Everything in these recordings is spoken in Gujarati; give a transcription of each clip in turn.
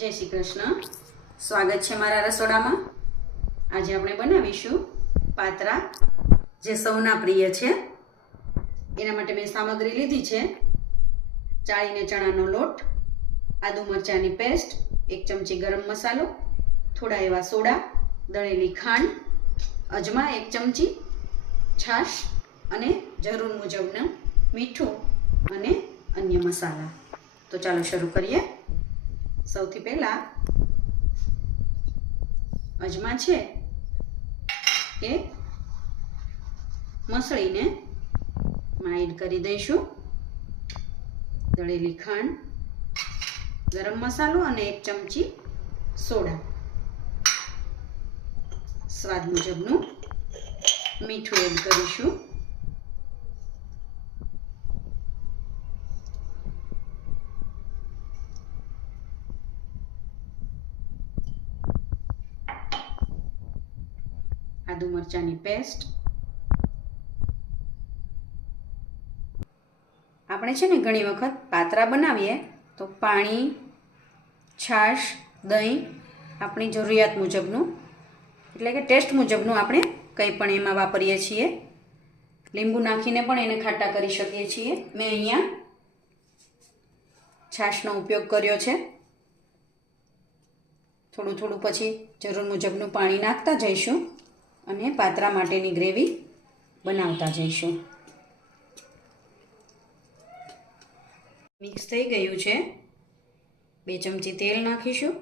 જય શ્રી કૃષ્ણ. સ્વાગત છે મારા રસોડામાં. આજે આપણે બનાવીશું પાત્રા, જે સૌના પ્રિય છે. એના માટે મેં સામગ્રી લીધી છે: ચાળીને ચણાનો લોટ, આદુ મરચાંની પેસ્ટ, 1 ચમચી ગરમ મસાલો, થોડા એવા સોડા, દળેલી ખાંડ, અજમા 1 ચમચી, છાશ અને જરૂર મુજબનું મીઠું અને અન્ય મસાલા. તો ચાલો શરૂ કરીએ. સૌથી પહેલા અજમા છે એ મસળીને એડ કરી દઈશું. દળેલી ખાંડ, ગરમ મસાલો અને 1 ચમચી સોડા, સ્વાદ મુજબનું મીઠું એડ કરીશું. આદુ મરચાંની પેસ્ટ. આપણે છે ને ઘણી વખત પાત્રા બનાવીએ તો પાણી, છાશ, દહીં આપણી જરૂરિયાત મુજબનું, એટલે કે ટેસ્ટ મુજબનું આપણે કંઈ પણ એમાં વાપરીએ છીએ. લીંબુ નાખીને પણ એને ખાટા કરી શકીએ છીએ. મેં અહીંયા છાશનો ઉપયોગ કર્યો છે. થોડું થોડું પછી જરૂર મુજબનું પાણી નાખતા જઈશું અને પાત્રા માટેની ગ્રેવી બનાવતા જઈશું. મિક્સ થઈ ગયું છે. 2 ચમચી તેલ નાખીશું.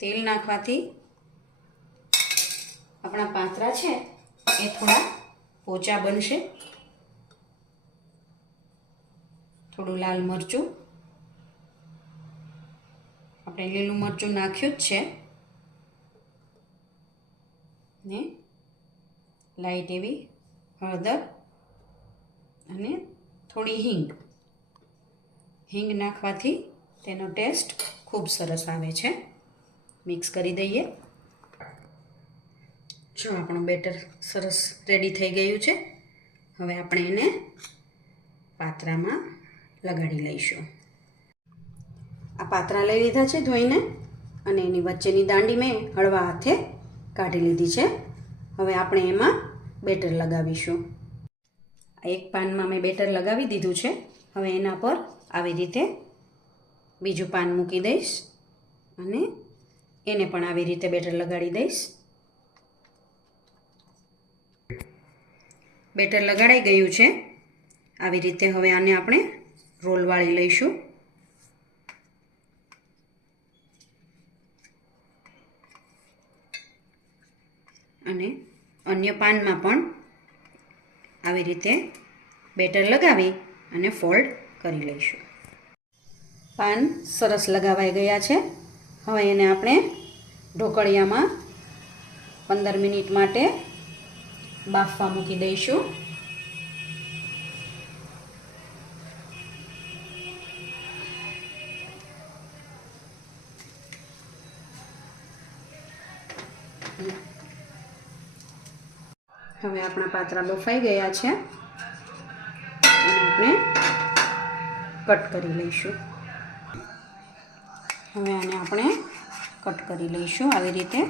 તેલ નાખવાથી આપણા પાત્રા છે એ થોડા પોચા બનશે. થોડું લાલ મરચું, આપણે લીલું મરચું નાખ્યું જ છે, ને લાઈટ એવી હળદર અને થોડી હિંગ નાખવાથી તેનો ટેસ્ટ ખૂબ સરસ આવે છે. મિક્સ કરી દઈએ. જો આપણું બેટર સરસ રેડી થઈ ગયું છે. હવે આપણે એને પાત્રામાં લગાડી લઈશું. આ પાત્રા લઈ લીધા છે ધોઈને, અને એની વચ્ચેની દાંડી મેં હળવા હાથે કાઢી લીધી છે. હવે આપણે એમાં બેટર લગાવીશું. એક પાનમાં મેં બેટર લગાવી દીધું છે. હવે એના પર આવી રીતે બીજું પાન મૂકી દઈશ અને એને પણ આવી રીતે બેટર લગાડી દઈશ. બેટર લગાડાઈ ગયું છે. આવી રીતે હવે આને આપણે રોલ વાળી લઈશું. અને અન્ય પાનમાં પણ આવી રીતે બેટર લગાવી અને ફોલ્ડ કરી લઈશું. પાન સરસ લગાવાઈ ગયા છે. હવે એને આપણે ઢોકળિયામાં 15 મિનિટ માટે બાફવા મૂકી દઈશું. હવે આપણા પાત્રા બફાઈ ગયા છે અને આપણે કટ કરી લઈશું. હવે આને આપણે કટ કરી લઈશું. આવી રીતે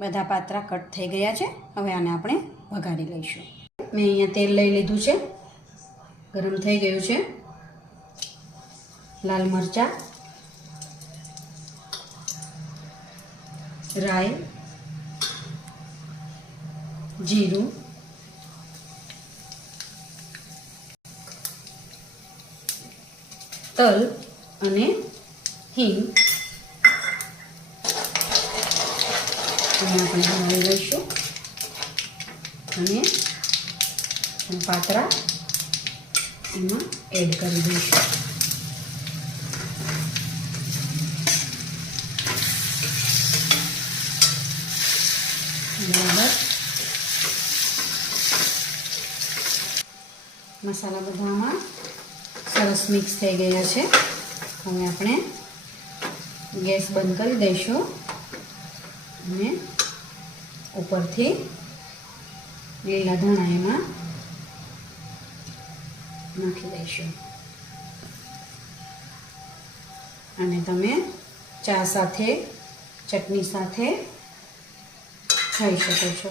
બધા પાત્રા કટ થઈ ગયા છે. હવે આને આપણે વઘારી લઈશું. મેં અહીંયા તેલ લઈ લીધું છે, ગરમ થઈ ગયું છે. લાલ મરચાં, રાઈ, જીરું, તલ અને હિંગ આપણે હલાવી લઈશું અને પાત્રા એમાં એડ કરી દઈશું. બરાબર મસાલા બધામાં સરસ મિક્સ થઈ ગયા છે. હવે આપણે ગેસ બંધ કરી દઈશું અને ઉપરથી લીલા ધાણા એમાં નાખી દઈશું. અને તમે ચા સાથે, ચટણી સાથે ખાઈ શકો છો.